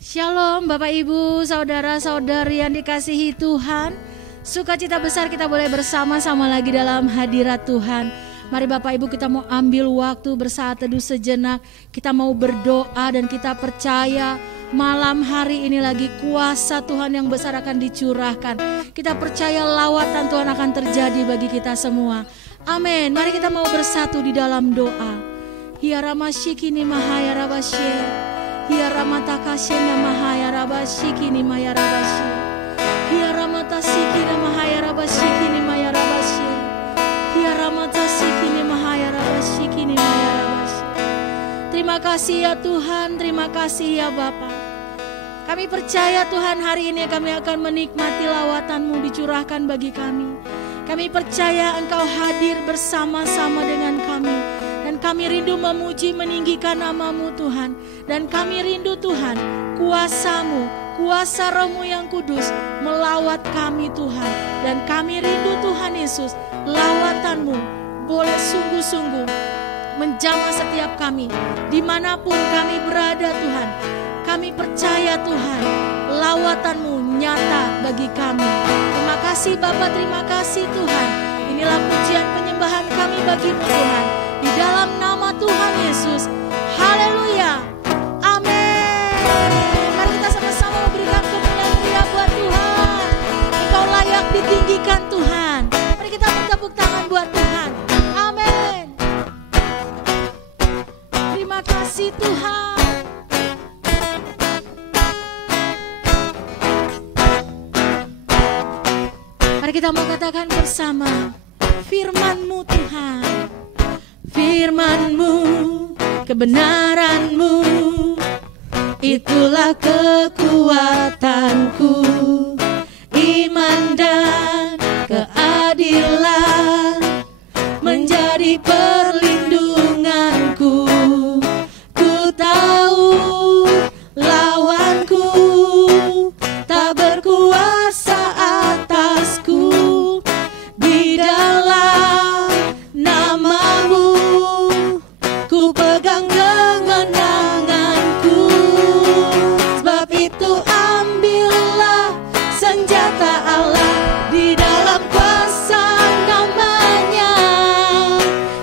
Shalom Bapak Ibu, saudara-saudari yang dikasihi Tuhan. Sukacita besar kita boleh bersama-sama lagi dalam hadirat Tuhan. Mari Bapak Ibu, kita mau ambil waktu bersaat teduh sejenak. Kita mau berdoa dan kita percaya malam hari ini lagi kuasa Tuhan yang besar akan dicurahkan. Kita percaya lawatan Tuhan akan terjadi bagi kita semua. Amin. Mari kita mau bersatu di dalam doa. Ya Ramashikini Mahaya Rabashe, Ya Ramatakashena Mahaya Rabashikini Maya Rabashe, Ya Ramatasikini Mahaya Rabashikini Maya Rabashe, Ya Ramatasikini Mahaya Rabashikini Maya Rabashe. Terima kasih ya Tuhan, terima kasih ya Bapa. Kami percaya Tuhan hari ini kami akan menikmati lawatan-Mu dicurahkan bagi kami. Kami percaya Engkau hadir bersama-sama dengan kami. Dan kami rindu memuji meninggikan nama-Mu Tuhan. Dan kami rindu Tuhan kuasa-Mu, kuasa Roh-Mu yang kudus melawat kami Tuhan. Dan kami rindu Tuhan Yesus, lawatan-Mu boleh sungguh-sungguh menjamah setiap kami. Dimanapun kami berada Tuhan, kami percaya Tuhan lawatan-Mu nyata bagi kami. Terima kasih Bapa, terima kasih Tuhan. Inilah pujian penyembahan kami bagi-Mu Tuhan. Di dalam nama Tuhan Yesus. Haleluya. Amin. Mari kita sama-sama memberikan kemuliaan Dia buat Tuhan. Engkau layak ditinggikan Tuhan. Mari kita bertepuk tangan buat Tuhan. Amin. Terima kasih Tuhan. Mari kita mau katakan bersama, firman-Mu Tuhan, firman-Mu, kebenaran-Mu, itulah kekuatanku, iman dan keadilan menjadi perlindunganku. Ku tahu lawanku tak berkuasa atasku. Di dalam nama-Mu ku pegang kemenanganku. Sebab itu ambillah senjata Allah di dalam kuasa nama-Nya.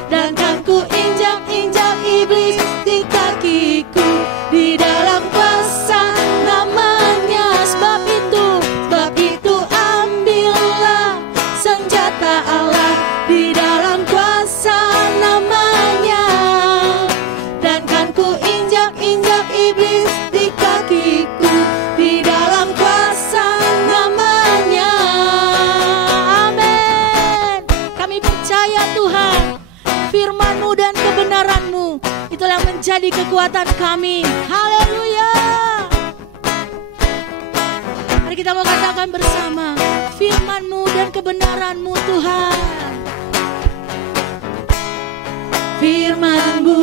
Dan kan ku injak-injak iblis di kakiku di dalam kuasa nama-Nya. Sebab itu ambillah senjata Allah di dalam kuasa nama-Nya. Dan kan ku injak-injak iblis di kakiku di dalam kuasa nama-Nya. Amin. Kami percaya Tuhan, firman-Mu dan kebenaran-Mu itulah yang menjadi kekuatan kami. Haleluya. Mari kita mau katakan bersama, firman-Mu dan kebenaran-Mu Tuhan. Firman-Mu,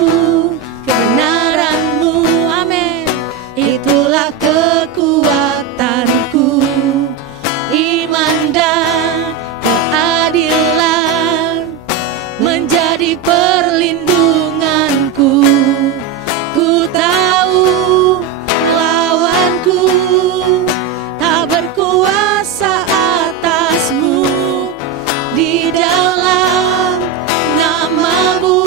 kebenaran-Mu, amin. Itulah kekuatanku, iman dan keadilan menjadi perlindunganku. Ku tahu lawanku tak berkuasa atasmu. Di dalam nama-Mu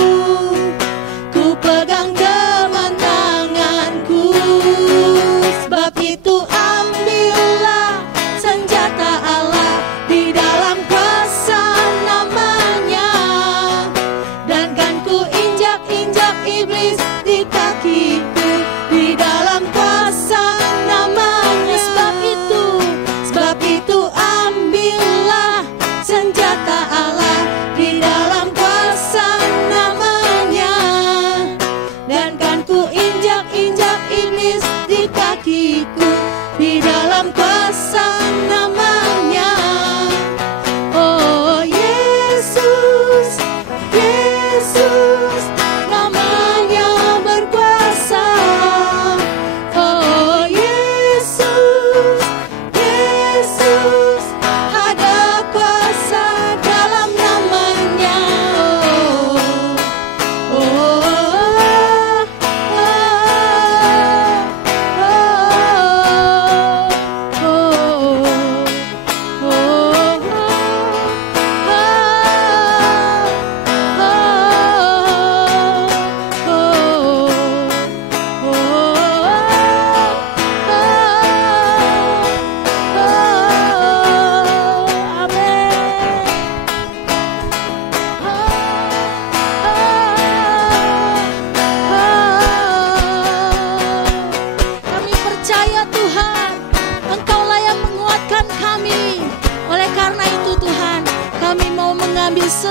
ku pegang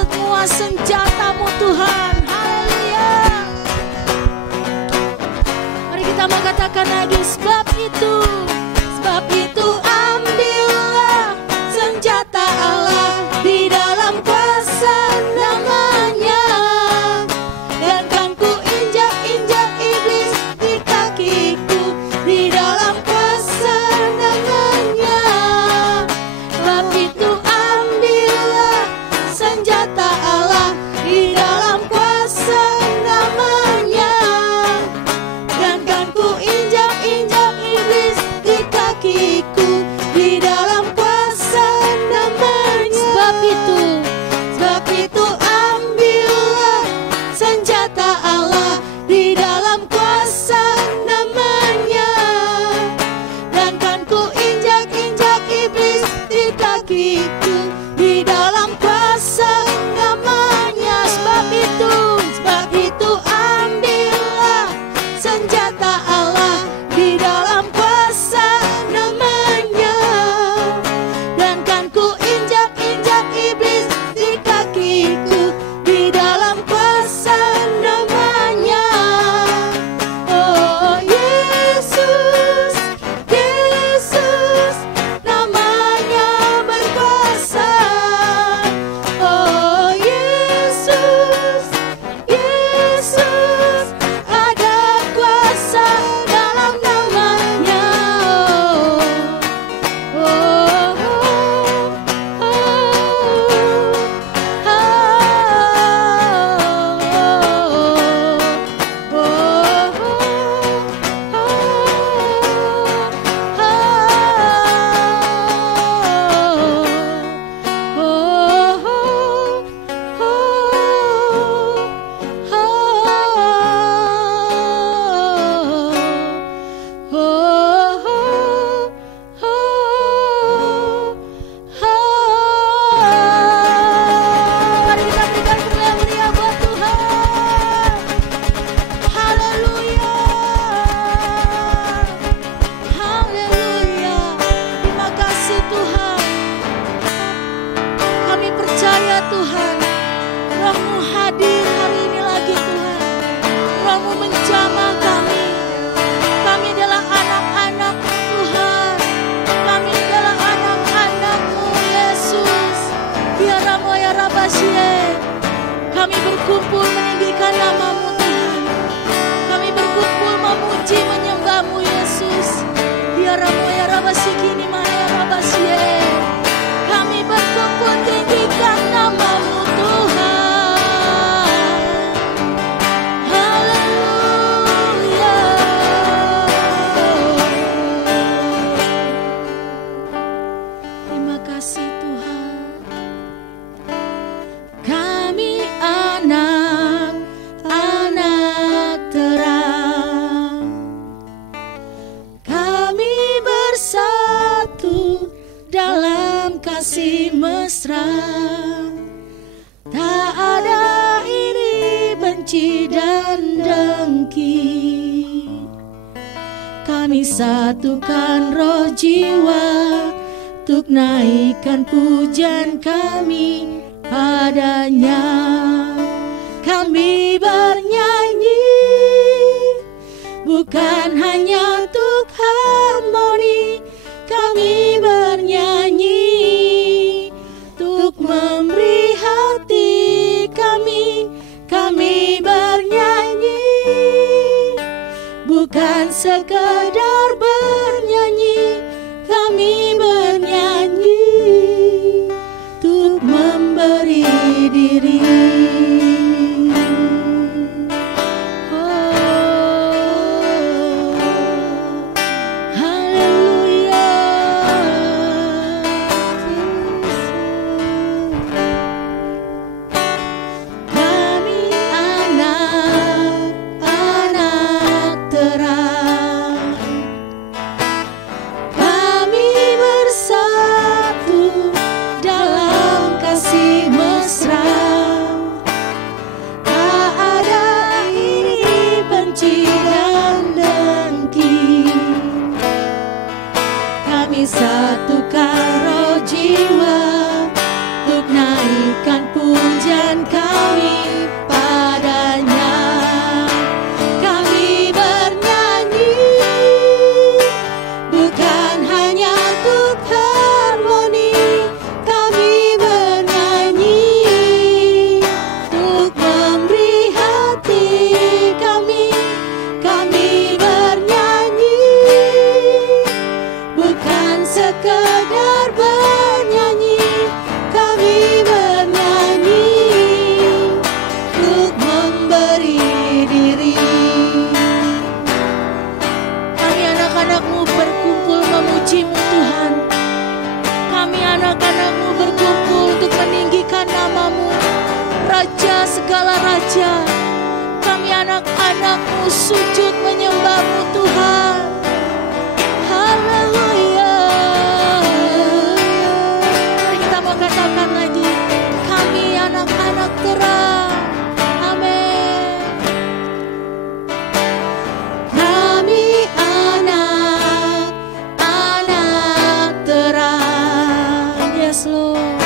semua senjatamu Tuhan. Haleluya. Mari kita mau katakan lagi, sebab itu ambillah senjata Allah di dalam kuasa namanya, dan kan ku injak-injak iblis di kakiku di dalam kuasa namanya. Sebab itu ambillah senjata Allah di dalam kuasa namanya, dan kan ku injak-injak iblis di kakiku di dalam kuasa namanya. Sebab itu ambillah senjata Allah di dalam kuasa namanya, dan kan ku injak-injak iblis di kakiku di dalam kuasa namanya. Sebab itu ambillah senjata Allah di dalam kuasa namanya, dan kan ku injak-injak iblis di kakiku di dalam kuasa namanya. Oh Yesus, Yesus, namanya berkuasa. Oh Yesus, Yesus, ada kuasa dalam namanya. Oh, oh, oh, Mari kita berikan pujian buat Tuhan. Haleluya. Haleluya. Terima kasih Tuhan. Kami percaya Tuhan, Roh-Mu hadir hari ini lagi Tuhan. Roh-Mu menjamah kami. Kami adalah anak-anak Tuhan. Kami adalah anak-anak-Mu Yesus. Ya Ramo ya Rabasye. Kami berkumpul meninggikan nama-Mu Tuhan. Kami berkumpul memuji menyembah-Mu Yesus. Ya Ramo ya Rabasikini Maya Rabasye. Kami berkumpul tinggikan nama-Mu Tuhan. Haleluya. Terima kasih Tuhan. Kami anak-anak terang. Kami bersatu dalam kasih mesra. Tak ada iri, benci dan dengki. Kami satukan roh jiwa untuk naikkan pujian kami padanya. Kami bernyanyi bukan hanya untuk harmoni. Kami bernyanyi untuk memberi hati kami. Kami bernyanyi bukan sekadar bernyanyi. Kami bernyanyi untuk memberi diri. Kami memeluk-Mu, sujud menyembah-Mu Tuhan. Haleluya. Mari kita mau katakan lagi, kami anak-anak terang. Amin. Kami anak-anak terang. Yes Lord.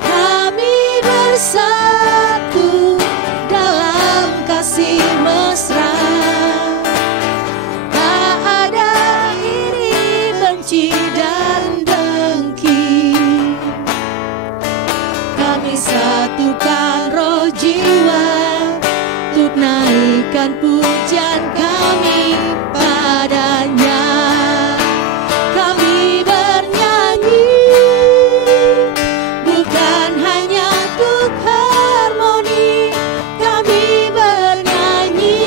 Kami bersatu dalam kasih mesra. Tak ada iri, benci dan dengki. Kami satukan roh jiwa untuk naikkan pujian kami padanya. Kami bernyanyi bukan hanya untuk harmoni. Kami bernyanyi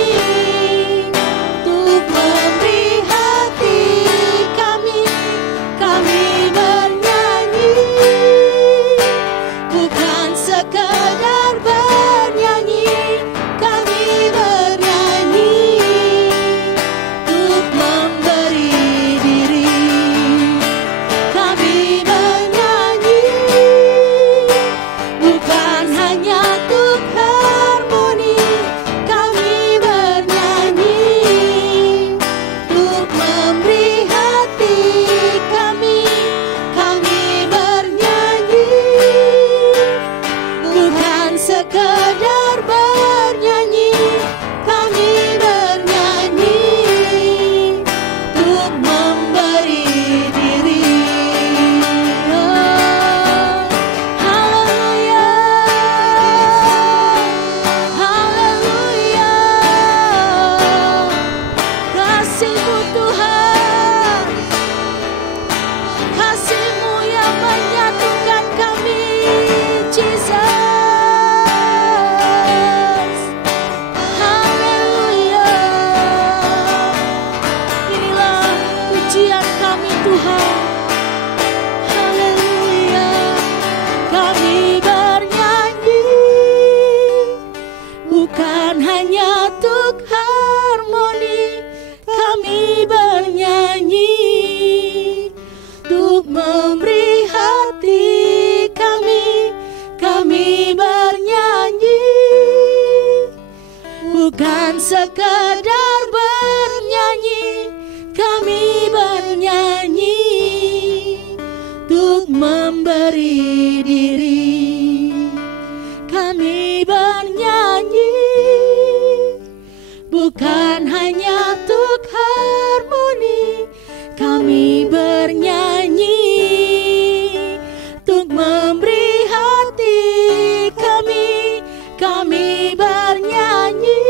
untuk memberi hati kami. Kami bernyanyi bukan sekedar bernyanyi. Kami bernyanyi untuk memberi diri. Kami bernyanyi bukan hanya untuk harmoni. Kami bernyanyi untuk memberi hati kami. Kami bernyanyi bukan sekedar bernyanyi. Kami bernyanyi untuk memberi diri. Oh, haleluya. Haleluya. Kasih-Mu Tuhan, kasih-Mu yang menyatukan kami, Jesus. Haleluya. Inilah pujian kami Tuhan. Haleluya. Kami bernyanyi bukan hanya untuk harmoni. Kami bernyanyi untuk memberi hati kami. Kami bernyanyi bukan sekedar bernyanyi. Kami bernyanyi untuk memberi diri. Kami bernyanyi bukan hanya untuk harmoni. Kami bernyanyi untuk memberi hati kami. Kami bernyanyi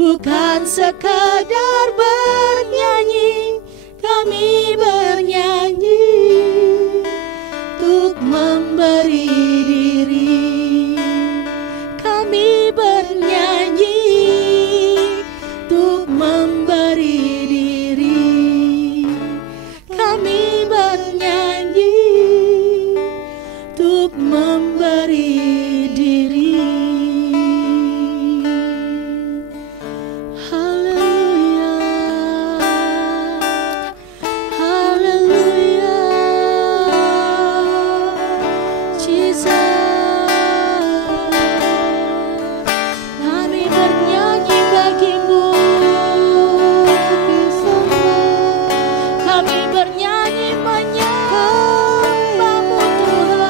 bukan sekedar bernyanyi. Kami bernyanyi untuk memberi diri. Kami bernyanyi untuk memberi diri. Kami bernyanyi untuk memberi diri. Haleluya. Haleluya. Jesus. Kami bernyanyi bagi-Mu. Kami bernyanyi menyembah-Mu Tuhan.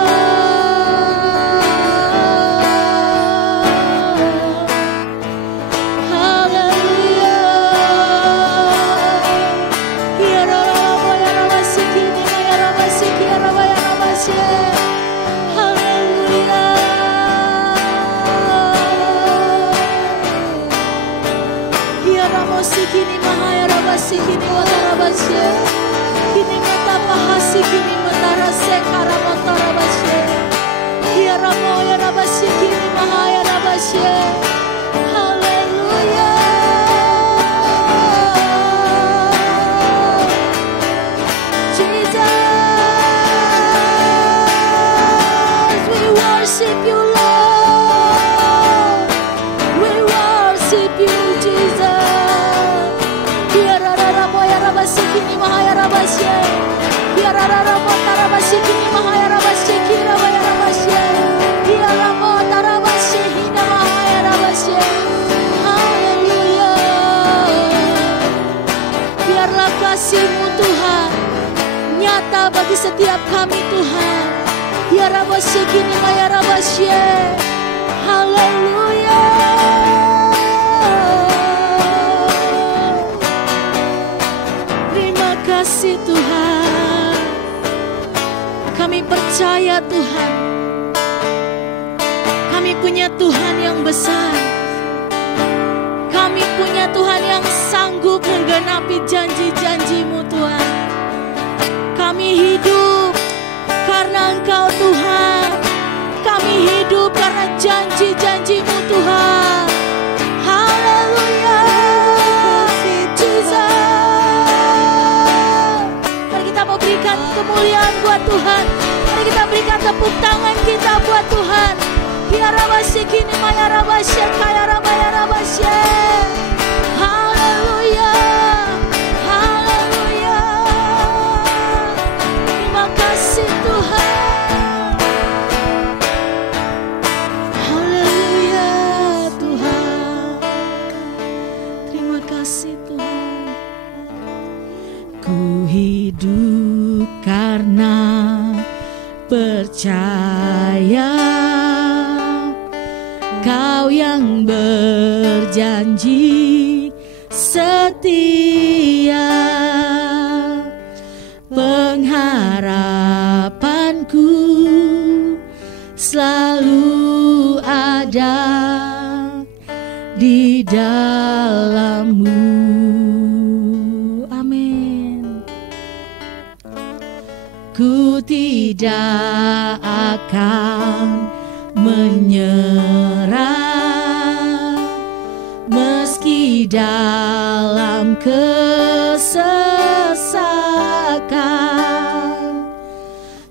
Haleluya. Ya Rama ya Rama sikini ya Rama siki ya Rama ya Rama sik. Haleluya. Ya Rama sikini maha ya Rama sikini wa Rama sik. Kini mata pahasi kini mata rasa karama Rama sik. Ya Rama ya Rama sikini maha ya Rama sik. Haleluya. Jesus. We worship You, Lord. We worship kasih-Mu Tuhan nyata bagi setiap kami Tuhan. Ya Rabasikini Maya Rabasye. Haleluya. Terima kasih Tuhan. Kami percaya Tuhan, kami punya Tuhan yang besar. Kami punya Tuhan yang sanggup menggenapi janji-janji-Mu Tuhan. Kami hidup karena Engkau Tuhan. Kami hidup karena janji-janji-Mu Tuhan. Haleluya. Jesus. Mari kita mau berikan kemuliaan buat Tuhan. Mari kita berikan tepuk tangan kita buat Tuhan. Ya Rabasikini Maya Rabasye Kaya Rabaya Rabasye. Haleluya. Haleluya. Terima kasih Tuhan. Haleluya Tuhan. Terima kasih Tuhan. Ku hidup karena percaya Kau yang berjanji setia. Pengharapanku selalu ada di dalam-Mu. Amin. Ku tidak akan menyerah meski dalam kesesakan.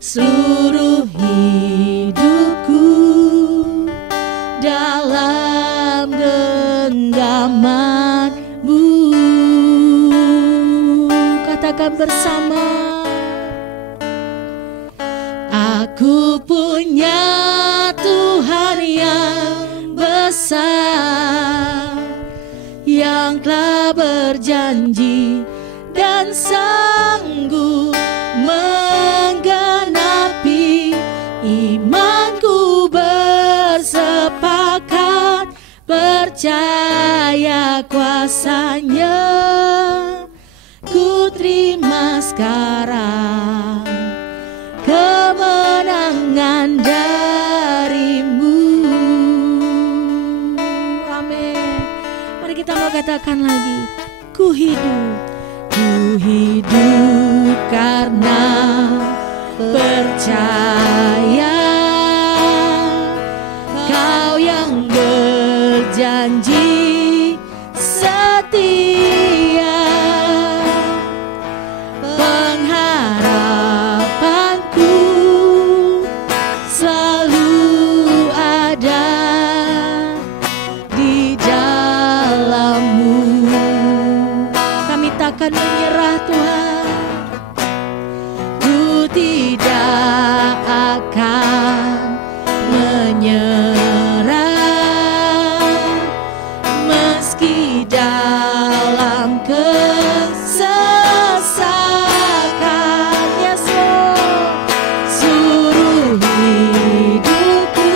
Seluruh hidupku dalam genggaman-Mu. Katakan bersama. Aku punya Tuhan yang besar, yang telah berjanji dan sanggup menggenapi. Imanku bersepakat, percaya kuasa-Nya. Ku terima sekarang kemenangan dari-Mu. Amin. Mari kita mau katakan lagi. Ku hidup karena percaya Kau yang berjanji setia. Pengharapanku selalu ada di dalam-Mu. Kami takkan menyerah Tuhan. Ku tidak akan menyerah meski dalam kesesakan. Yes Lord. Seluruh hidupku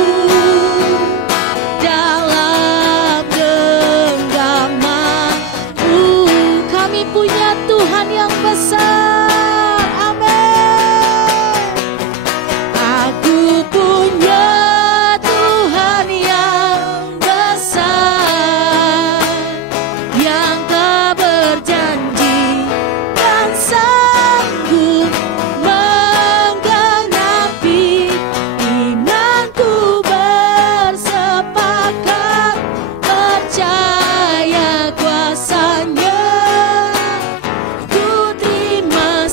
dalam genggaman-Mu. Kami punya Tuhan yang besar. Amin. Aku punya Tuhan yang besar, yang telah berjanji dan sanggup menggenapi. Imanku bersepakat, percaya kuasa-Nya. Ku terima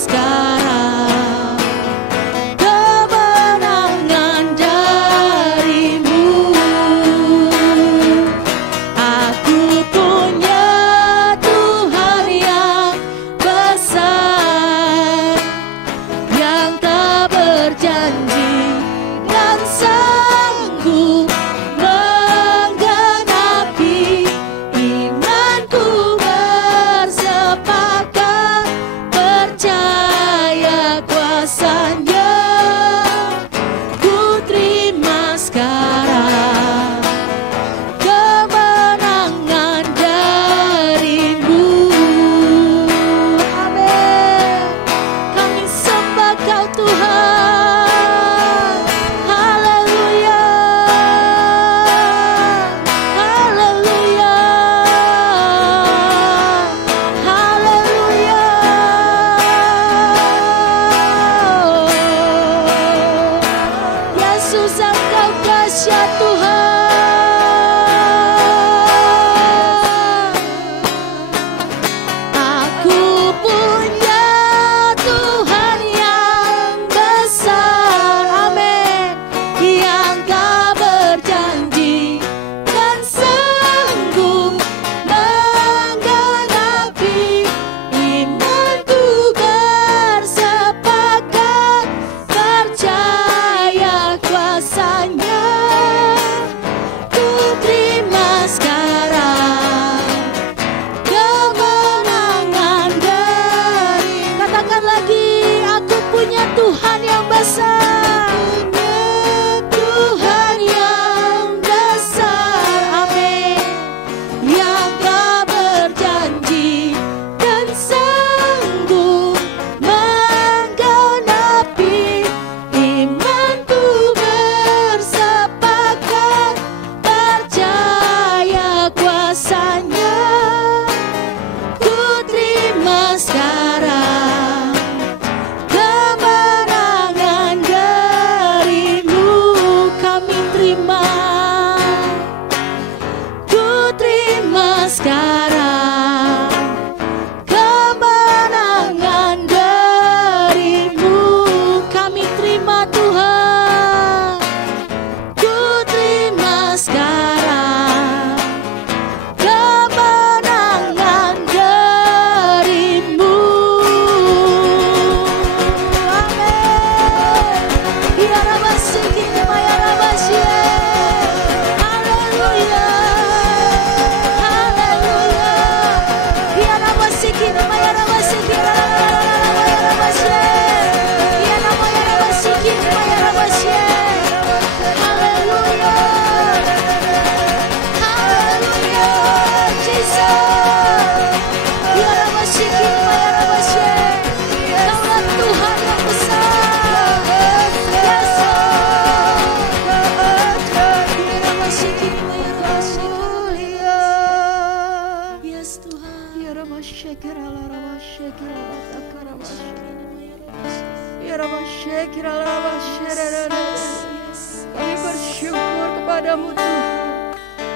Kami bersyukur kepadamu Tuhan.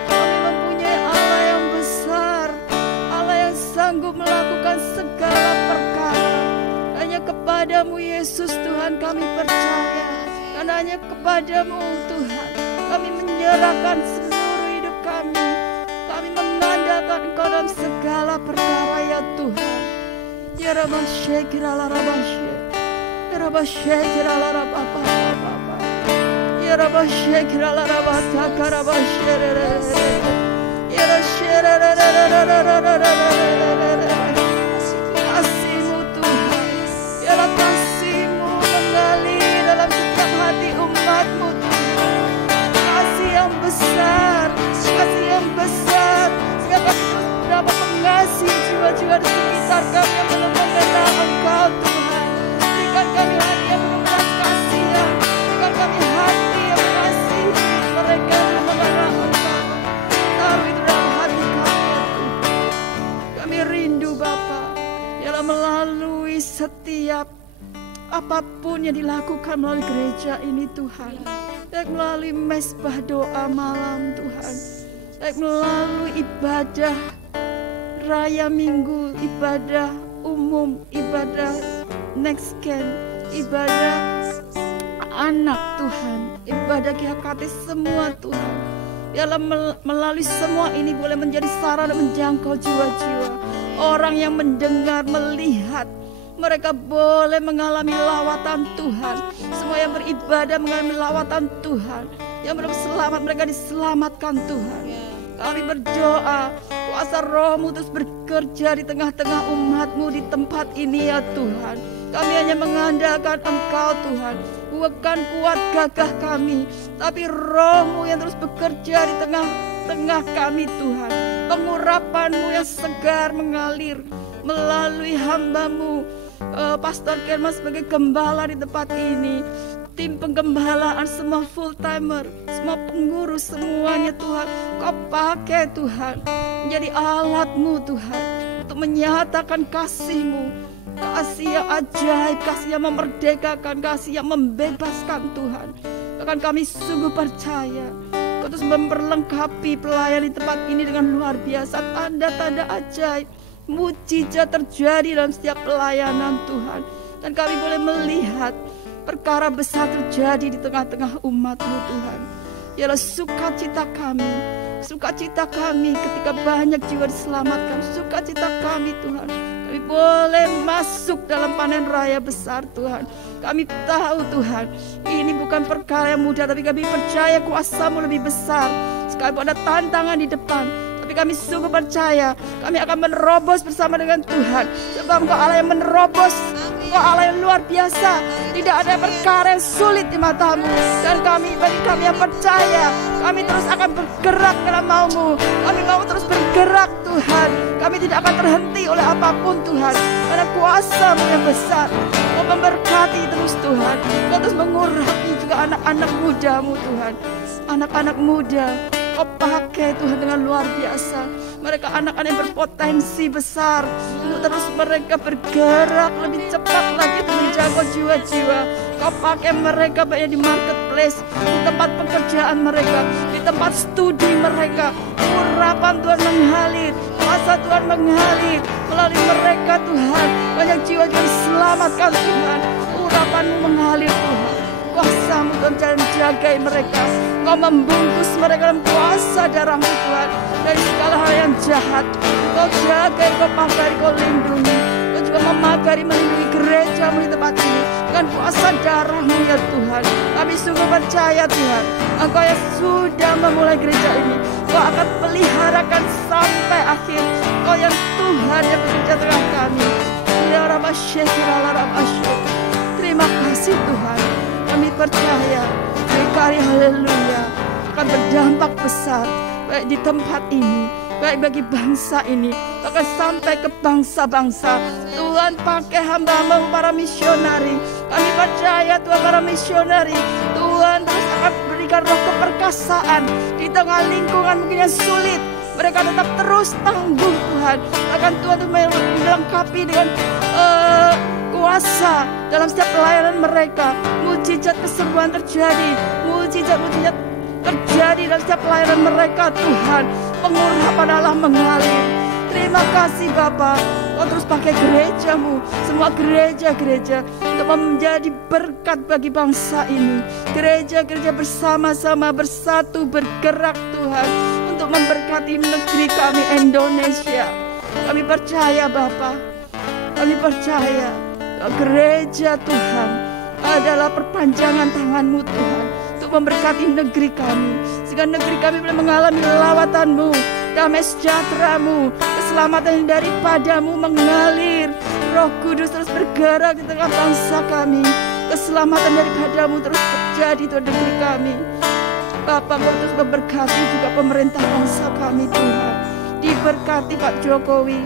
Kami mempunyai Allah yang besar, Allah yang sanggup melakukan segala perkara. Hanya kepadamu Yesus Tuhan kami percaya. Dan hanya kepadamu Tuhan kami menyerahkan seluruh hidup kami. Kami mengandalkan Engkau dalam segala perkara ya Tuhan. Ya Rabba Shekira la Rabba Shek, Ya Rabba Shekira la Rabba Bapa, Ya Rabba Shekira la Rabba Taka Rabba Shere, Ya Rabba Shere, kasih-Mu Tuhan, ya kasih-Mu mengalir dalam setiap hati umat-Mu Tuhan. Kasih yang besar, kasih yang besar, sehingga kami terus dapat mengasihi jiwa-jiwa di sekitar kami yang belum mengenal Engkau Tuhan. Berikan kami hati yang penuh belas kasihan, berikan kami hati yang mengasihi mereka yang belum mengenal Engkau. Taruh itu dalam hati kami ya Tuhan. Kami rindu Bapa, ialah melalui setiap apapun yang dilakukan melalui gereja ini Tuhan, baik melalui mesbah doa malam Tuhan, baik melalui ibadah raya minggu, ibadah umum, ibadah next camp, ibadah anak Tuhan, ibadah GHKT semua Tuhan. Biarlah melalui semua ini boleh menjadi sarana menjangkau jiwa-jiwa orang yang mendengar, melihat. Mereka boleh mengalami lawatan Tuhan. Semua yang beribadah mengalami lawatan Tuhan. Yang belum selamat mereka diselamatkan Tuhan. Kami berdoa kuasa Roh-Mu terus bekerja di tengah-tengah umat-Mu di tempat ini ya Tuhan. Kami hanya mengandalkan Engkau Tuhan. Bukan kuat gagah kami, tapi Roh-Mu yang terus bekerja di tengah-tengah kami Tuhan. Pengurapan-Mu yang segar mengalir melalui hamba-Mu Pastor Kerma sebagai gembala di tempat ini, tim penggembalaan, semua full timer, semua pengurus, semuanya Tuhan Kau pakai Tuhan menjadi alat-Mu Tuhan untuk menyatakan kasih-Mu, kasih yang ajaib, kasih yang memerdekakan, kasih yang membebaskan Tuhan. Bahkan kami sungguh percaya Kau terus memperlengkapi pelayan di tempat ini dengan luar biasa, tanda-tanda ajaib, mujizat terjadi dalam setiap pelayanan Tuhan. Dan kami boleh melihat perkara besar terjadi di tengah-tengah umat-Mu Tuhan. Ialah sukacita kami ketika banyak jiwa diselamatkan. Sukacita kami Tuhan, kami boleh masuk dalam panen raya besar Tuhan. Kami tahu Tuhan, ini bukan perkara yang mudah, tapi kami percaya kuasa-Mu lebih besar. Sekalipun ada tantangan di depan, tapi kami sungguh percaya kami akan menerobos bersama dengan Tuhan. Sebab Engkau Allah yang menerobos, Engkau Allah yang luar biasa. Tidak ada perkara yang sulit di mata-Mu. Dan bagi kami yang percaya, kami terus akan bergerak dalam mau-Mu. Kami mau terus bergerak Tuhan. Kami tidak akan terhenti oleh apapun Tuhan, karena kuasa-Mu yang besar. Kau memberkati terus Tuhan. Kau terus mengurapi juga anak-anak muda-Mu Tuhan. Anak-anak muda Kau pakai Tuhan dengan luar biasa. Mereka anak-anak yang berpotensi besar untuk terus mereka bergerak lebih cepat lagi untuk menjangkau jiwa-jiwa. Kau pakai mereka banyak di marketplace, di tempat pekerjaan mereka, di tempat studi mereka. Urapan Tuhan mengalir, kuasa Tuhan mengalir melalui mereka Tuhan. Banyak jiwa-jiwa diselamatkan Tuhan. Urapan-Mu mengalir Tuhan. Kuasa-Mu Tuhan jagai mereka. Kau membungkus mereka dalam kuasa darah-Mu Tuhan, dari segala hal yang jahat. Kau jagai, Kau pakai, Kau lindungi. Kau juga memagari, melindungi gereja-Mu di tempat ini dengan kuasa darah-Mu ya Tuhan. Kami sungguh percaya Tuhan, Engkau yang sudah memulai gereja ini, Kau akan peliharakan sampai akhir. Kau yang Tuhan yang bekerja tengah kami. Terima kasih Tuhan. Kami percaya karya haleluya akan berdampak besar, baik di tempat ini, baik bagi bangsa ini, bahkan sampai ke bangsa-bangsa. Tuhan pakai hamba-Mu para misionari. Kami percaya Tuhan para misionari, Tuhan terus akan berikan roh keperkasaan di tengah lingkungan mungkin yang sulit. Mereka tetap terus tangguh Tuhan. Tuhan. Akan Tuhan untuk melengkapi dengan kuasa dalam setiap pelayanan mereka. Mujizat kesembuhan terjadi, mujizat-mujizat terjadi dalam setiap pelayanan mereka Tuhan. Pengurapan Allah mengalir. Terima kasih Bapa, Kau terus pakai gerejamu, semua gereja-gereja untuk menjadi berkat bagi bangsa ini. Gereja-gereja bersama-sama bersatu bergerak Tuhan untuk memberkati negeri kami Indonesia. Kami percaya Bapa, kami percaya gereja Tuhan adalah perpanjangan tangan-Mu Tuhan untuk memberkati negeri kami, sehingga negeri kami boleh mengalami lawatan-Mu, damai sejahtera-Mu, keselamatan yang daripadamu mengalir. Roh Kudus terus bergerak di tengah bangsa kami. Keselamatan daripadamu terus terjadi di negeri kami. Bapa, Kau terus memberkati juga pemerintah bangsa kami Tuhan. Diberkati Pak Jokowi,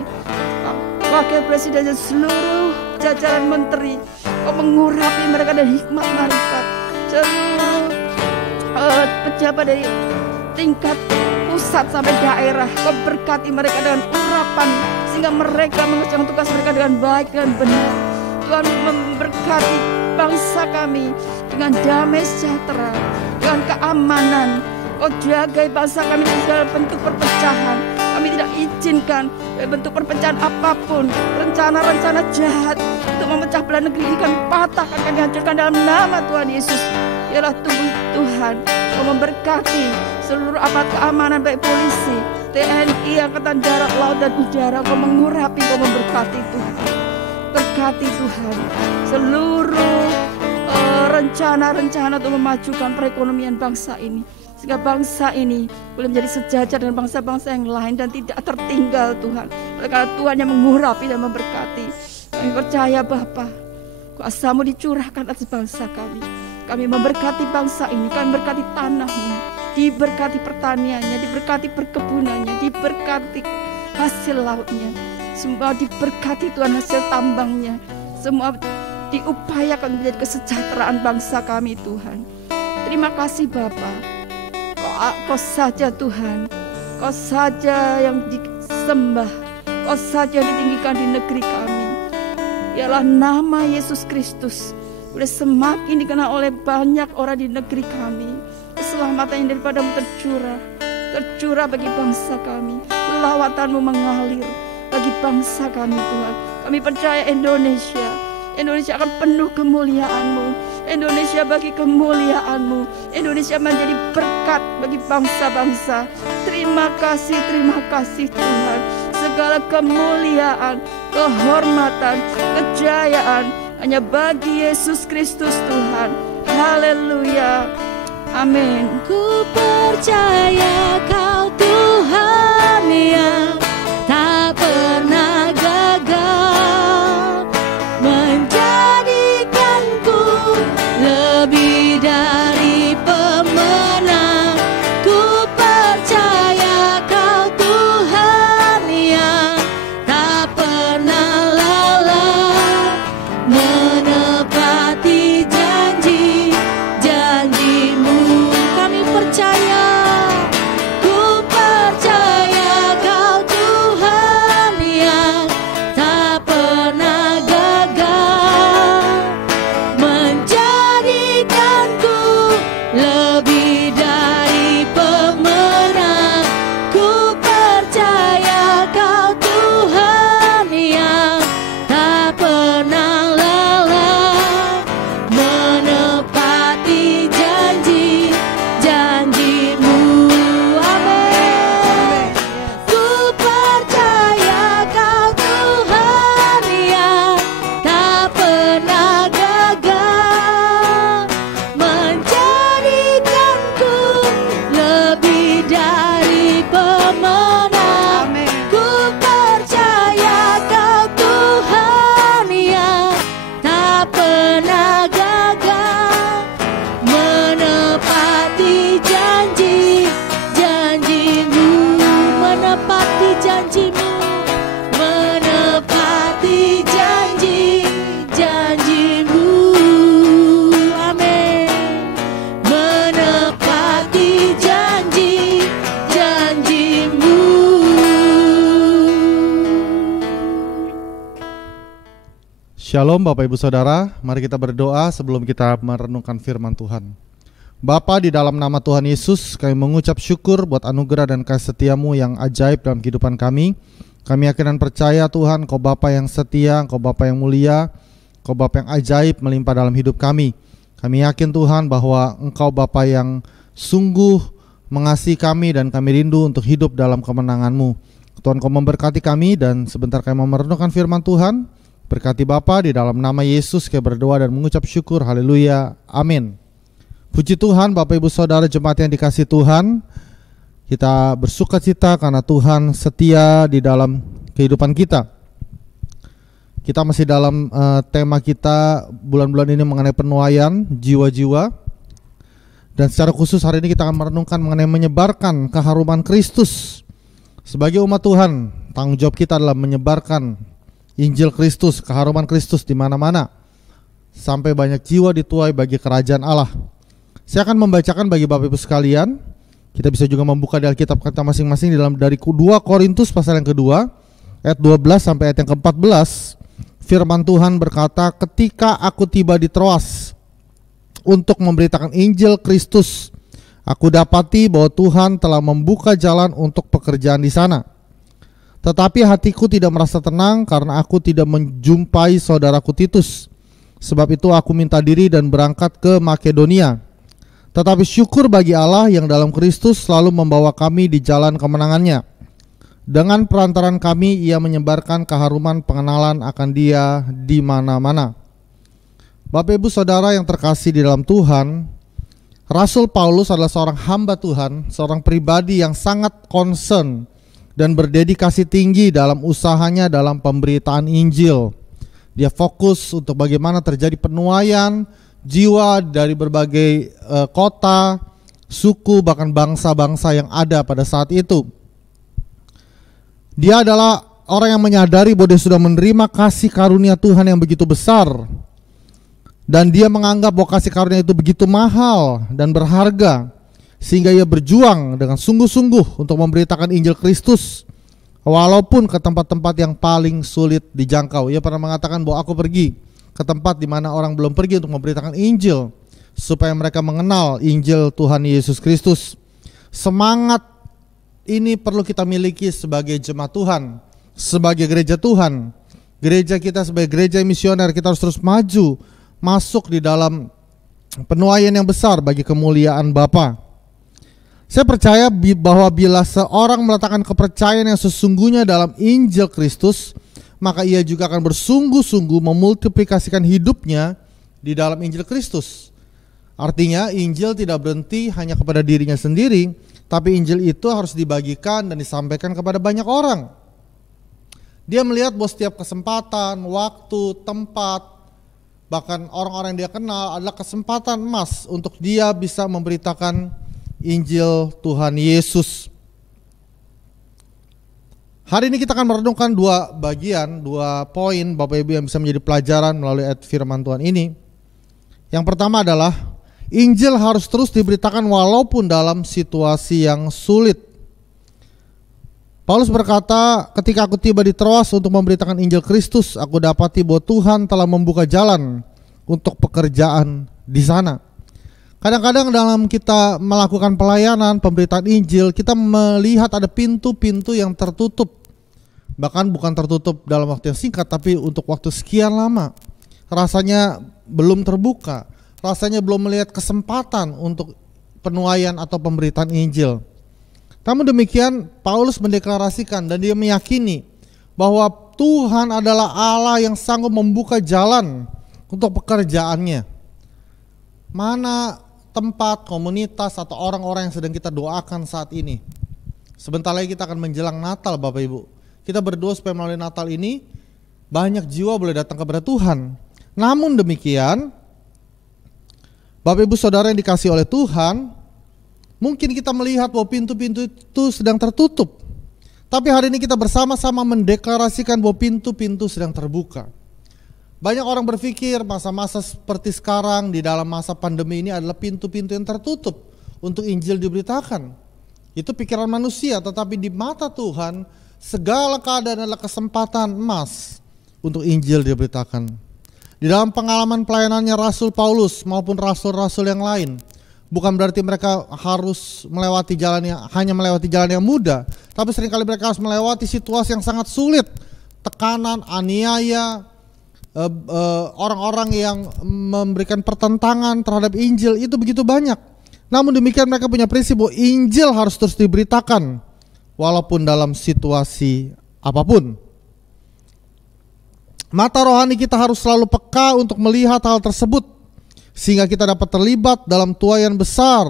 Wakil Presiden dan seluruh jajaran menteri. Kau mengurapi mereka dengan hikmat marifat. Seluruh pejabat dari tingkat pusat sampai daerah, Kau berkati mereka dengan urapan sehingga mereka mengerjakan tugas mereka dengan baik dan benar. Tuhan memberkati bangsa kami dengan damai sejahtera, dengan keamanan. Kau jagai bangsa kami dari segala bentuk perpecahan. Kami tidak izinkan bentuk perpecahan apapun, rencana-rencana jahat untuk memecah belah negeri ini kami patahkan, kami hancurkan dalam nama Tuhan Yesus. Ialah Tuhan, Kau memberkati seluruh aparat keamanan baik polisi, TNI, Angkatan Darat, Laut dan Udara. Kau mengurapi, Kau memberkati Tuhan. Berkati Tuhan seluruh rencana-rencana untuk memajukan perekonomian bangsa ini, sehingga bangsa ini boleh menjadi sejajar dengan bangsa-bangsa yang lain dan tidak tertinggal Tuhan. Oleh karena Tuhan yang mengurapi dan memberkati, kami percaya Bapa, kuasa-Mu dicurahkan atas bangsa kami. Kami memberkati bangsa ini, kami memberkati tanahnya, diberkati pertaniannya, diberkati perkebunannya, diberkati hasil lautnya. Semua diberkati Tuhan hasil tambangnya. Semua diupayakan menjadi kesejahteraan bangsa kami Tuhan. Terima kasih Bapa. Kau saja Tuhan, Kau saja yang disembah, Kau saja yang ditinggikan di negeri kami. Ialah nama Yesus Kristus boleh semakin dikenal oleh banyak orang di negeri kami. Keselamatan yang daripadamu tercurah bagi bangsa kami. Lawatan-Mu mengalir bagi bangsa kami Tuhan. Kami percaya Indonesia akan penuh kemuliaan-Mu. Indonesia bagi kemuliaan-Mu. Indonesia menjadi berkat bagi bangsa-bangsa. Terima kasih Tuhan. Segala kemuliaan, kehormatan, kejayaan hanya bagi Yesus Kristus Tuhan. Haleluya. Amin. Ku percaya Kau Tuhan yang tak pernah gagal, menjadikanku lebih dari pemenang. Ku percaya Kau Tuhan yang tak pernah lalai, menepati janji-janji-Mu. Kami percaya, ku percaya Kau Shalom Bapak Ibu Saudara, mari kita berdoa sebelum kita merenungkan firman Tuhan. Bapa, di dalam nama Tuhan Yesus, kami mengucap syukur buat anugerah dan kasih setia-Mu yang ajaib dalam kehidupan kami. Kami yakin dan percaya Tuhan, Kau Bapa yang setia, Kau Bapa yang mulia, Kau Bapa yang ajaib melimpah dalam hidup kami. Kami yakin Tuhan bahwa Engkau Bapa yang sungguh mengasihi kami dan kami rindu untuk hidup dalam kemenangan-Mu. Tuhan, Kau memberkati kami dan sebentar kami mau merenungkan firman Tuhan. Berkati Bapa, di dalam nama Yesus kami berdoa dan mengucap syukur. Haleluya, amin. Puji Tuhan Bapak Ibu Saudara jemaat yang dikasihi Tuhan. Kita bersuka cita karena Tuhan setia di dalam kehidupan kita. Kita masih dalam tema kita bulan-bulan ini mengenai penuaian jiwa-jiwa. Dan secara khusus hari ini kita akan merenungkan mengenai menyebarkan keharuman Kristus. Sebagai umat Tuhan, tanggung jawab kita adalah menyebarkan Injil Kristus, keharuman Kristus di mana-mana, sampai banyak jiwa dituai bagi kerajaan Allah. Saya akan membacakan bagi Bapak Ibu sekalian. Kita bisa juga membuka di Alkitab kita masing-masing dari 2 Korintus pasal yang kedua, ayat 12 sampai ayat yang ke-14. Firman Tuhan berkata, ketika aku tiba di Troas untuk memberitakan Injil Kristus, aku dapati bahwa Tuhan telah membuka jalan untuk pekerjaan di sana. Tetapi hatiku tidak merasa tenang karena aku tidak menjumpai saudaraku Titus. Sebab itu aku minta diri dan berangkat ke Makedonia. Tetapi syukur bagi Allah yang dalam Kristus selalu membawa kami di jalan kemenangannya. Dengan perantaran kami ia menyebarkan keharuman pengenalan akan Dia di mana-mana. Bapak Ibu Saudara yang terkasih di dalam Tuhan, Rasul Paulus adalah seorang hamba Tuhan, seorang pribadi yang sangat concern dan berdedikasi tinggi dalam usahanya dalam pemberitaan Injil. Dia fokus untuk bagaimana terjadi penuaian jiwa dari berbagai kota, suku, bahkan bangsa-bangsa yang ada pada saat itu. Dia adalah orang yang menyadari bahwa dia sudah menerima kasih karunia Tuhan yang begitu besar. Dan dia menganggap bahwa kasih karunia itu begitu mahal dan berharga, sehingga ia berjuang dengan sungguh-sungguh untuk memberitakan Injil Kristus walaupun ke tempat-tempat yang paling sulit dijangkau. Ia pernah mengatakan bahwa aku pergi ke tempat di mana orang belum pergi untuk memberitakan Injil supaya mereka mengenal Injil Tuhan Yesus Kristus. Semangat ini perlu kita miliki sebagai jemaat Tuhan, sebagai gereja Tuhan. Gereja kita sebagai gereja misioner, kita harus terus maju, masuk di dalam penuaian yang besar bagi kemuliaan Bapa. Saya percaya bahwa bila seorang meletakkan kepercayaan yang sesungguhnya dalam Injil Kristus, maka ia juga akan bersungguh-sungguh memultiplikasikan hidupnya di dalam Injil Kristus. Artinya Injil tidak berhenti hanya kepada dirinya sendiri, tapi Injil itu harus dibagikan dan disampaikan kepada banyak orang. Dia melihat bahwa setiap kesempatan, waktu, tempat, bahkan orang-orang yang dia kenal adalah kesempatan emas untuk dia bisa memberitakan Injil Tuhan Yesus. Hari ini kita akan merenungkan 2 bagian, 2 poin Bapak Ibu yang bisa menjadi pelajaran melalui ayat firman Tuhan ini. Yang pertama adalah Injil harus terus diberitakan walaupun dalam situasi yang sulit. Paulus berkata, ketika aku tiba di Troas untuk memberitakan Injil Kristus, aku dapati bahwa Tuhan telah membuka jalan untuk pekerjaan di sana. Kadang-kadang dalam kita melakukan pelayanan, pemberitaan Injil, kita melihat ada pintu-pintu yang tertutup. Bahkan bukan tertutup dalam waktu yang singkat, tapi untuk waktu sekian lama. Rasanya belum terbuka, rasanya belum melihat kesempatan untuk penuaian atau pemberitaan Injil. Namun demikian, Paulus mendeklarasikan dan dia meyakini bahwa Tuhan adalah Allah yang sanggup membuka jalan untuk pekerjaannya. Mana tempat, komunitas, atau orang-orang yang sedang kita doakan saat ini? Sebentar lagi kita akan menjelang Natal Bapak Ibu. Kita berdoa supaya melalui Natal ini banyak jiwa boleh datang kepada Tuhan. Namun demikian, Bapak Ibu Saudara yang dikasihi oleh Tuhan, mungkin kita melihat bahwa pintu-pintu itu sedang tertutup. Tapi hari ini kita bersama-sama mendeklarasikan bahwa pintu-pintu sedang terbuka. Banyak orang berpikir masa-masa seperti sekarang di dalam masa pandemi ini adalah pintu-pintu yang tertutup untuk Injil diberitakan. Itu pikiran manusia, tetapi di mata Tuhan segala keadaan adalah kesempatan emas untuk Injil diberitakan. Di dalam pengalaman pelayanannya Rasul Paulus maupun rasul-rasul yang lain, bukan berarti mereka harus melewati hanya melewati jalan yang mudah, tapi seringkali mereka harus melewati situasi yang sangat sulit, tekanan, aniaya, orang-orang yang memberikan pertentangan terhadap Injil itu begitu banyak. Namun demikian mereka punya prinsip bahwa Injil harus terus diberitakan walaupun dalam situasi apapun. Mata rohani kita harus selalu peka untuk melihat hal tersebut, sehingga kita dapat terlibat dalam tuaian besar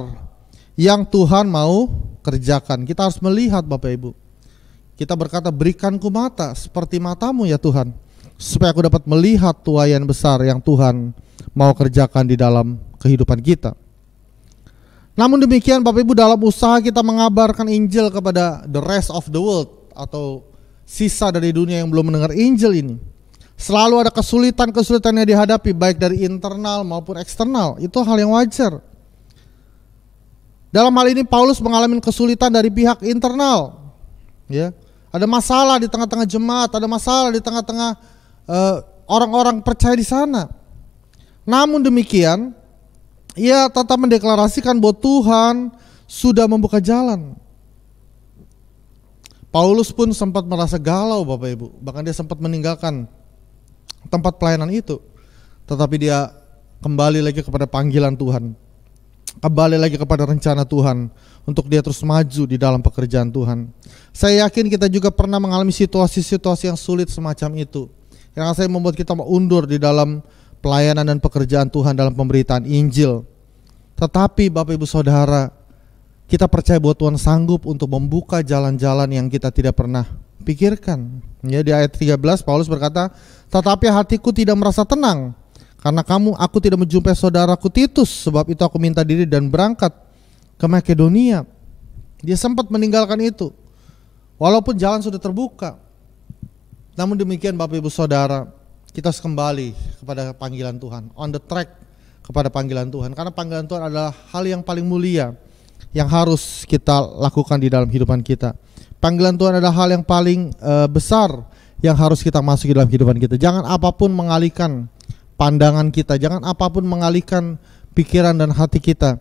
yang Tuhan mau kerjakan. Kita harus melihat, Bapak Ibu. Kita berkata, berikanku mata seperti matamu ya Tuhan, supaya aku dapat melihat tuaian besar yang Tuhan mau kerjakan di dalam kehidupan kita. Namun demikian Bapak Ibu, dalam usaha kita mengabarkan Injil kepada the rest of the world, atau sisa dari dunia yang belum mendengar Injil ini, selalu ada kesulitan-kesulitan yang dihadapi, baik dari internal maupun eksternal. Itu hal yang wajar. Dalam hal ini Paulus mengalami kesulitan dari pihak internal, ya. Ada masalah di tengah-tengah jemaat, ada masalah di tengah-tengah orang-orang percaya di sana. Namun demikian, ia tetap mendeklarasikan bahwa Tuhan sudah membuka jalan. Paulus pun sempat merasa galau, Bapak Ibu. Bahkan dia sempat meninggalkan tempat pelayanan itu. Tetapi dia kembali lagi kepada panggilan Tuhan, kembali lagi kepada rencana Tuhan untuk dia terus maju di dalam pekerjaan Tuhan. Saya yakin kita juga pernah mengalami situasi-situasi yang sulit semacam itu, yang rasanya membuat kita mundur di dalam pelayanan dan pekerjaan Tuhan dalam pemberitaan Injil. Tetapi Bapak Ibu Saudara, kita percaya bahwa Tuhan sanggup untuk membuka jalan-jalan yang kita tidak pernah pikirkan. Ya, di ayat 13 Paulus berkata, tetapi hatiku tidak merasa tenang karena aku tidak menjumpai saudaraku Titus, sebab itu aku minta diri dan berangkat ke Makedonia. Dia sempat meninggalkan itu walaupun jalan sudah terbuka. Namun demikian Bapak Ibu Saudara, kita harus kembali kepada panggilan Tuhan, on the track kepada panggilan Tuhan, karena panggilan Tuhan adalah hal yang paling mulia yang harus kita lakukan di dalam kehidupan kita. Panggilan Tuhan adalah hal yang paling besar yang harus kita masuki dalam kehidupan kita. Jangan apapun mengalihkan pandangan kita, jangan apapun mengalihkan pikiran dan hati kita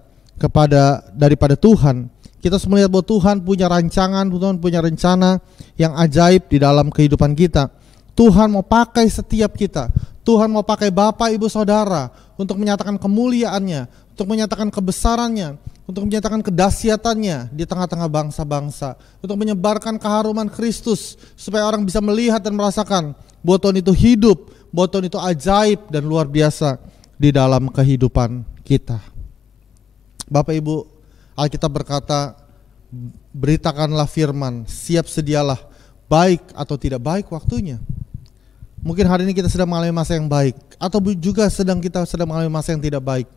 daripada Tuhan. Kita harus melihat bahwa Tuhan punya rancangan, Tuhan punya rencana yang ajaib di dalam kehidupan kita. Tuhan mau pakai setiap kita. Tuhan mau pakai Bapak, Ibu, Saudara untuk menyatakan kemuliaannya, untuk menyatakan kebesarannya, untuk menyatakan kedahsyatannya di tengah-tengah bangsa-bangsa, untuk menyebarkan keharuman Kristus supaya orang bisa melihat dan merasakan bahwa Tuhan itu hidup, bahwa Tuhan itu ajaib dan luar biasa di dalam kehidupan kita. Bapak Ibu, Alkitab berkata, beritakanlah firman, siap sedialah, baik atau tidak baik waktunya. Mungkin hari ini kita sedang mengalami masa yang baik, atau juga kita sedang mengalami masa yang tidak baik.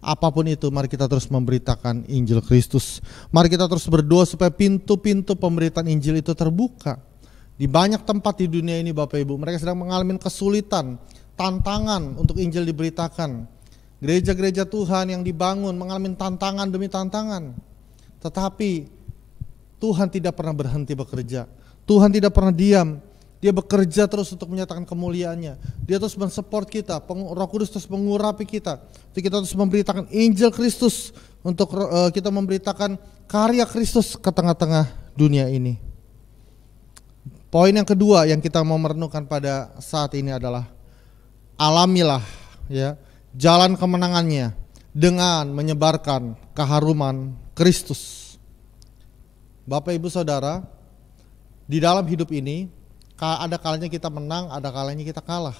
Apapun itu, mari kita terus memberitakan Injil Kristus. Mari kita terus berdoa supaya pintu-pintu pemberitaan Injil itu terbuka. Di banyak tempat di dunia ini Bapak Ibu, mereka sedang mengalami kesulitan, tantangan untuk Injil diberitakan. Gereja-gereja Tuhan yang dibangun mengalami tantangan demi tantangan. Tetapi Tuhan tidak pernah berhenti bekerja. Tuhan tidak pernah diam. Dia bekerja terus untuk menyatakan kemuliaannya. Dia terus mensupport kita, Roh Kudus terus mengurapi kita. Untuk kita terus memberitakan Injil Kristus, untuk kita memberitakan karya Kristus ke tengah-tengah dunia ini. Poin yang kedua yang kita mau merenungkan pada saat ini adalah alamilah ya jalan kemenangannya dengan menyebarkan keharuman Kristus. Bapak Ibu Saudara, di dalam hidup ini ada kalanya kita menang, ada kalanya kita kalah.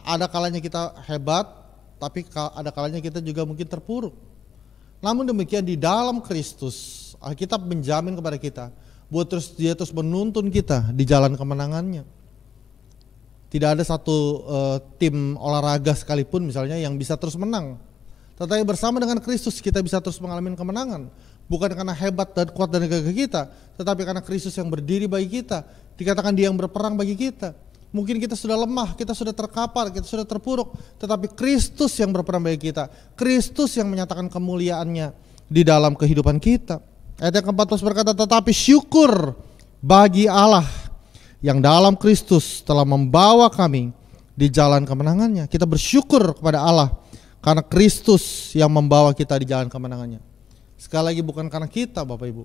Ada kalanya kita hebat, tapi ada kalanya kita juga mungkin terpuruk. Namun demikian di dalam Kristus, Alkitab menjamin kepada kita bahwa dia terus menuntun kita di jalan kemenangannya. Tidak ada satu tim olahraga sekalipun misalnya yang bisa terus menang. Tetapi bersama dengan Kristus kita bisa terus mengalami kemenangan. Bukan karena hebat dan kuat dan gagah kita, tetapi karena Kristus yang berdiri bagi kita. Dikatakan Dia yang berperang bagi kita. Mungkin kita sudah lemah, kita sudah terkapar, kita sudah terpuruk, tetapi Kristus yang berperang bagi kita. Kristus yang menyatakan kemuliaannya di dalam kehidupan kita. Ayat yang ke-14 berkata, tetapi syukur bagi Allah yang dalam Kristus telah membawa kami di jalan kemenangannya. Kita bersyukur kepada Allah karena Kristus yang membawa kita di jalan kemenangannya. Sekali lagi bukan karena kita Bapak Ibu.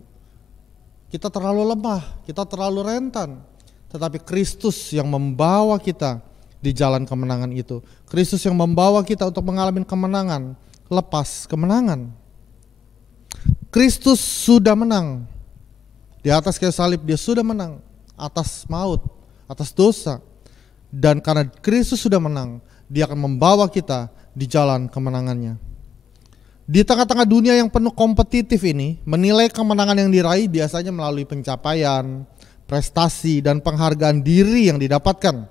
Kita terlalu lemah, kita terlalu rentan. Tetapi Kristus yang membawa kita di jalan kemenangan itu. Kristus yang membawa kita untuk mengalami kemenangan, lepas kemenangan. Kristus sudah menang. Di atas kayu salib dia sudah menang atas maut, atas dosa. Dan karena Kristus sudah menang, dia akan membawa kita di jalan kemenangannya. Di tengah-tengah dunia yang penuh kompetitif ini, menilai kemenangan yang diraih biasanya melalui pencapaian, prestasi, dan penghargaan diri yang didapatkan.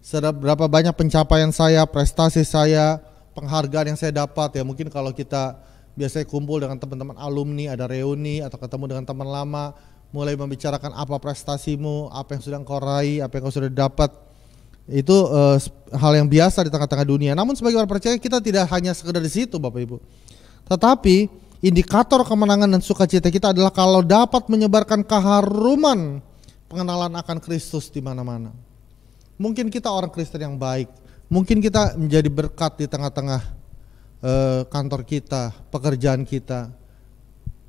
Seberapa banyak pencapaian saya, prestasi saya, penghargaan yang saya dapat, ya mungkin kalau kita biasanya kumpul dengan teman-teman alumni, ada reuni atau ketemu dengan teman lama, mulai membicarakan apa prestasimu, apa yang sudah engkau raih, apa yang kau sudah dapat. Itu hal yang biasa di tengah-tengah dunia. Namun sebagai orang percaya kita tidak hanya sekedar di situ Bapak Ibu. Tetapi indikator kemenangan dan sukacita kita adalah kalau dapat menyebarkan keharuman pengenalan akan Kristus di mana-mana. Mungkin kita orang Kristen yang baik, mungkin kita menjadi berkat di tengah-tengah kantor kita, pekerjaan kita.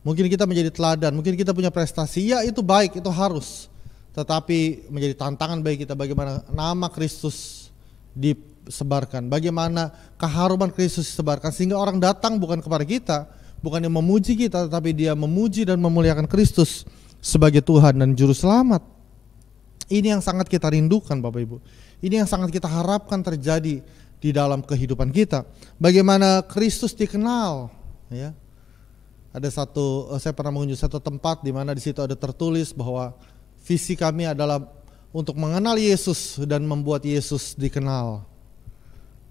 Mungkin kita menjadi teladan, mungkin kita punya prestasi, ya itu baik, itu harus. Tetapi menjadi tantangan bagi kita bagaimana nama Kristus disebarkan, bagaimana keharuman Kristus disebarkan sehingga orang datang bukan kepada kita, bukan yang memuji kita, tetapi dia memuji dan memuliakan Kristus sebagai Tuhan dan Juru Selamat. Ini yang sangat kita rindukan Bapak Ibu. Ini yang sangat kita harapkan terjadi di dalam kehidupan kita. Bagaimana Kristus dikenal, ya. Ada saya pernah mengunjungi satu tempat di mana di situ ada tertulis bahwa visi kami adalah untuk mengenal Yesus dan membuat Yesus dikenal.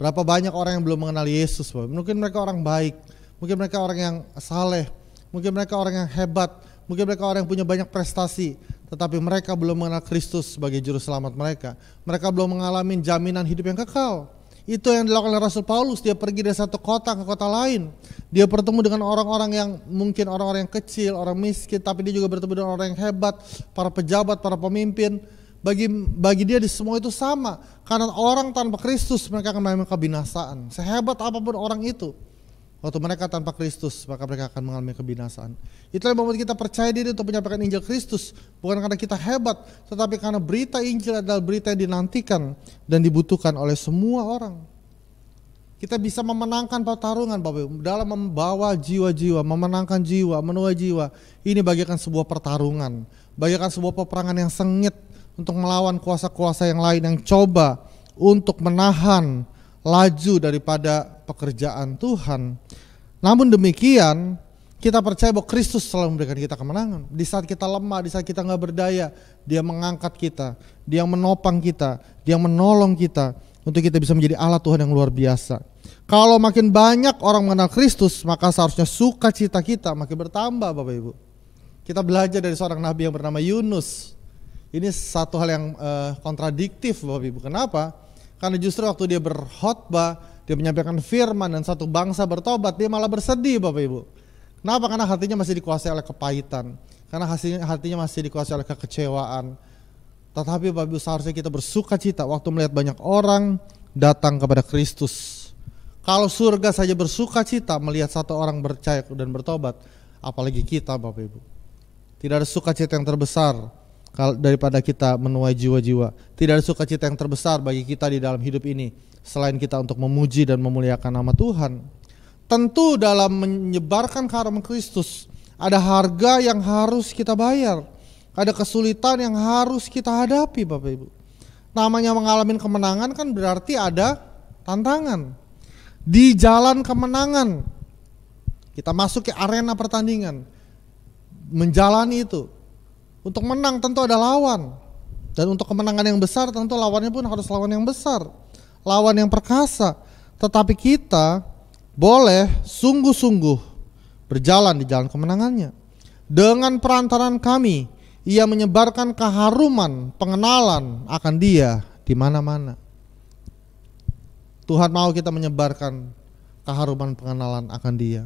Berapa banyak orang yang belum mengenal Yesus, Bapak. Mungkin mereka orang baik, mungkin mereka orang yang saleh, mungkin mereka orang yang hebat, mungkin mereka orang yang punya banyak prestasi, tetapi mereka belum mengenal Kristus sebagai Juru Selamat mereka. Mereka belum mengalami jaminan hidup yang kekal. Itu yang dilakukan oleh Rasul Paulus. Dia pergi dari satu kota ke kota lain. Dia bertemu dengan orang-orang yang mungkin orang-orang yang kecil, orang miskin, tapi dia juga bertemu dengan orang yang hebat, para pejabat, para pemimpin. Bagi dia di semua itu sama. Karena orang tanpa Kristus mereka akan mengalami kebinasaan. Sehebat apapun orang itu, waktu mereka tanpa Kristus maka mereka akan mengalami kebinasaan. Itulah yang membuat kita percaya diri untuk menyampaikan Injil Kristus. Bukan karena kita hebat, tetapi karena berita Injil adalah berita yang dinantikan dan dibutuhkan oleh semua orang. Kita bisa memenangkan pertarungan Bapak Ibu, dalam membawa jiwa-jiwa, memenangkan jiwa, menuai jiwa. Ini bagaikan sebuah pertarungan, bagaikan sebuah peperangan yang sengit untuk melawan kuasa-kuasa yang lain yang coba untuk menahan laju daripada pekerjaan Tuhan. Namun demikian, kita percaya bahwa Kristus selalu memberikan kita kemenangan. Di saat kita lemah, di saat kita gak berdaya, dia mengangkat kita, dia menopang kita, dia menolong kita untuk kita bisa menjadi alat Tuhan yang luar biasa. Kalau makin banyak orang mengenal Kristus, maka seharusnya sukacita kita makin bertambah Bapak Ibu. Kita belajar dari seorang nabi yang bernama Yunus. Ini satu hal yang kontradiktif Bapak Ibu. Kenapa? Karena justru waktu dia berkhotbah, dia menyampaikan firman dan satu bangsa bertobat, dia malah bersedih Bapak Ibu. Kenapa? Karena hatinya masih dikuasai oleh kepahitan, karena hatinya masih dikuasai oleh kekecewaan. Tetapi Bapak Ibu seharusnya kita bersuka cita waktu melihat banyak orang datang kepada Kristus. Kalau surga saja bersuka cita melihat satu orang percaya dan bertobat, apalagi kita Bapak Ibu. Tidak ada sukacita yang terbesar daripada kita menuai jiwa-jiwa. Tidak ada sukacita yang terbesar bagi kita di dalam hidup ini selain kita untuk memuji dan memuliakan nama Tuhan. Tentu dalam menyebarkan keharuman Kristus ada harga yang harus kita bayar, ada kesulitan yang harus kita hadapi Bapak Ibu. Namanya mengalami kemenangan kan berarti ada tantangan. Di jalan kemenangan kita masuk ke arena pertandingan, menjalani itu. Untuk menang tentu ada lawan, dan untuk kemenangan yang besar tentu lawannya pun harus lawan yang besar, lawan yang perkasa. Tetapi kita boleh sungguh-sungguh berjalan di jalan kemenangannya. Dengan perantaraan kami, ia menyebarkan keharuman pengenalan akan dia di mana-mana. Tuhan mau kita menyebarkan keharuman pengenalan akan dia.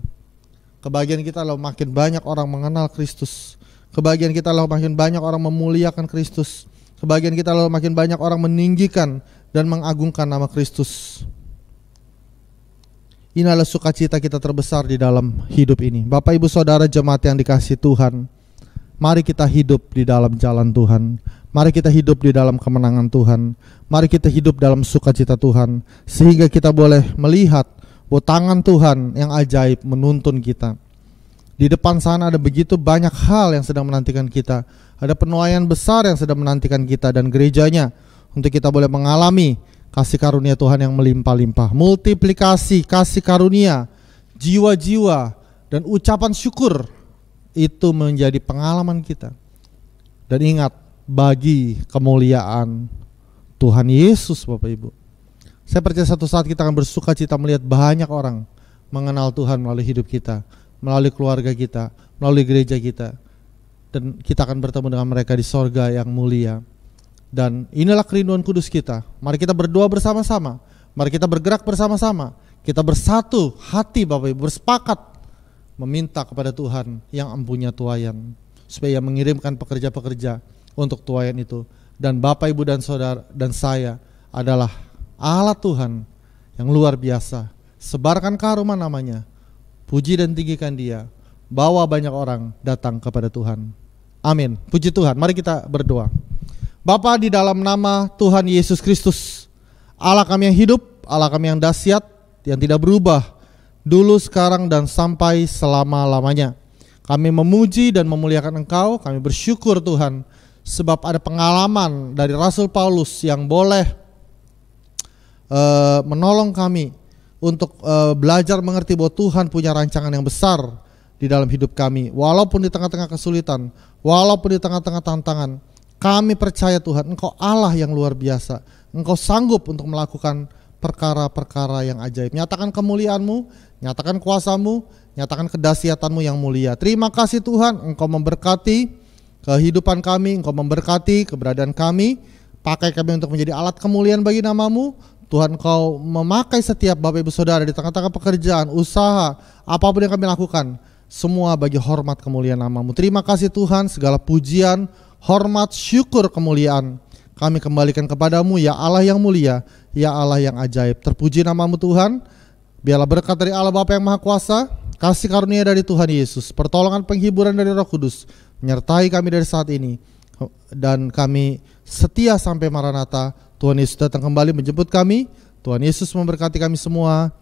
Kebahagiaan kita adalah makin banyak orang mengenal Kristus. Kebahagiaan kita adalah makin banyak orang memuliakan Kristus. Kebahagiaan kita adalah makin banyak orang meninggikan dan mengagungkan nama Kristus. Ini adalah sukacita kita terbesar di dalam hidup ini. Bapak, Ibu, Saudara, jemaat yang dikasihi Tuhan, mari kita hidup di dalam jalan Tuhan. Mari kita hidup di dalam kemenangan Tuhan. Mari kita hidup dalam sukacita Tuhan, sehingga kita boleh melihat bahwa tangan Tuhan yang ajaib menuntun kita. Di depan sana ada begitu banyak hal yang sedang menantikan kita. Ada penuaian besar yang sedang menantikan kita dan gerejanya, untuk kita boleh mengalami kasih karunia Tuhan yang melimpah-limpah, multiplikasi kasih karunia, jiwa-jiwa, dan ucapan syukur. Itu menjadi pengalaman kita. Dan ingat, bagi kemuliaan Tuhan Yesus, Bapak Ibu. Saya percaya satu saat kita akan bersuka cita melihat banyak orang mengenal Tuhan melalui hidup kita, melalui keluarga kita, melalui gereja kita. Dan kita akan bertemu dengan mereka di sorga yang mulia. Dan inilah kerinduan kudus kita. Mari kita berdoa bersama-sama. Mari kita bergerak bersama-sama. Kita bersatu hati, Bapak Ibu, bersepakat meminta kepada Tuhan yang empunya tuaian, supaya mengirimkan pekerja-pekerja untuk tuaian itu. Dan Bapak, Ibu, dan Saudara dan saya adalah Allah Tuhan yang luar biasa. Sebarkan keharuman namanya, puji dan tinggikan Dia, bawa banyak orang datang kepada Tuhan. Amin. Puji Tuhan. Mari kita berdoa. Bapa, di dalam nama Tuhan Yesus Kristus, Allah kami yang hidup, Allah kami yang dahsyat, yang tidak berubah, dulu, sekarang, dan sampai selama-lamanya. Kami memuji dan memuliakan Engkau. Kami bersyukur Tuhan, sebab ada pengalaman dari Rasul Paulus yang boleh menolong kami untuk belajar mengerti bahwa Tuhan punya rancangan yang besar di dalam hidup kami. Walaupun di tengah-tengah kesulitan, walaupun di tengah-tengah tantangan, kami percaya Tuhan, Engkau Allah yang luar biasa. Engkau sanggup untuk melakukan perkara-perkara yang ajaib. Nyatakan kemuliaan-Mu, nyatakan kuasa-Mu, nyatakan kedahsyatan-Mu yang mulia. Terima kasih Tuhan, Engkau memberkati kehidupan kami, Engkau memberkati keberadaan kami. Pakai kami untuk menjadi alat kemuliaan bagi nama-Mu. Tuhan, Engkau memakai setiap Bapak Ibu Saudara di tengah-tengah pekerjaan, usaha, apapun yang kami lakukan, semua bagi hormat kemuliaan nama-Mu. Terima kasih Tuhan, segala pujian, hormat, syukur, kemuliaan kami kembalikan kepadamu, ya Allah yang mulia, ya Allah yang ajaib. Terpuji nama-Mu Tuhan. Biarlah berkat dari Allah Bapa yang Maha Kuasa, kasih karunia dari Tuhan Yesus, pertolongan penghiburan dari Roh Kudus menyertai kami dari saat ini, dan kami setia sampai Maranatha. Tuhan Yesus datang kembali menjemput kami. Tuhan Yesus memberkati kami semua.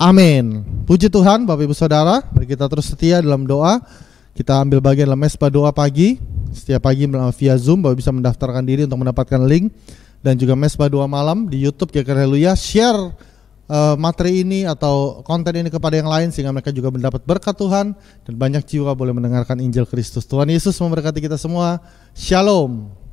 Amin. Puji Tuhan. Bapak Ibu Saudara, mari kita terus setia dalam doa. Kita ambil bagian dalam mesbah doa pagi. Setiap pagi via Zoom, Bapak bisa mendaftarkan diri untuk mendapatkan link. Dan juga mesbah doa malam di YouTube. Haleluya. Share materi ini atau konten ini kepada yang lain, sehingga mereka juga mendapat berkat Tuhan, dan banyak jiwa boleh mendengarkan Injil Kristus. Tuhan Yesus memberkati kita semua. Shalom.